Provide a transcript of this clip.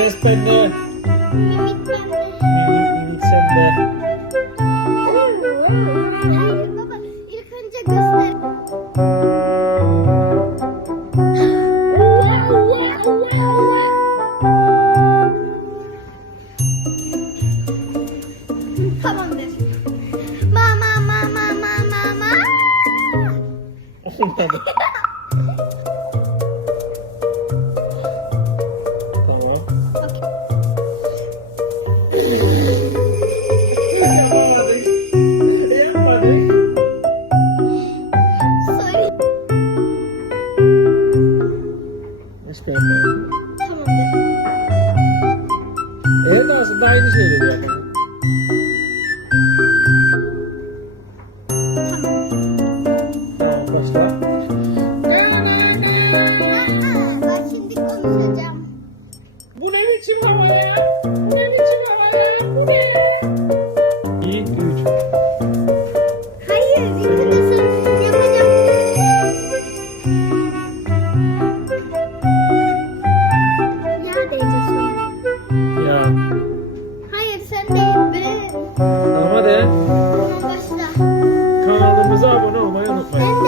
Ses bende. Mimik bende. Mimik mimik göster. Tamamdır. Mama mama mama mama. Olmadı. Başka yapalım. Tamamdır. Eğer aslında aynı şeyleri yapalım. Biçim hava ya? Bu ne biçim hava ya? Bu ne? İyi, üç. Hayır, ilk de sorun yapacağım. Sorun? Ya. Hayır, sen değil, hadi. Tamam, başla. Kanalımıza abone olmayı unutmayın.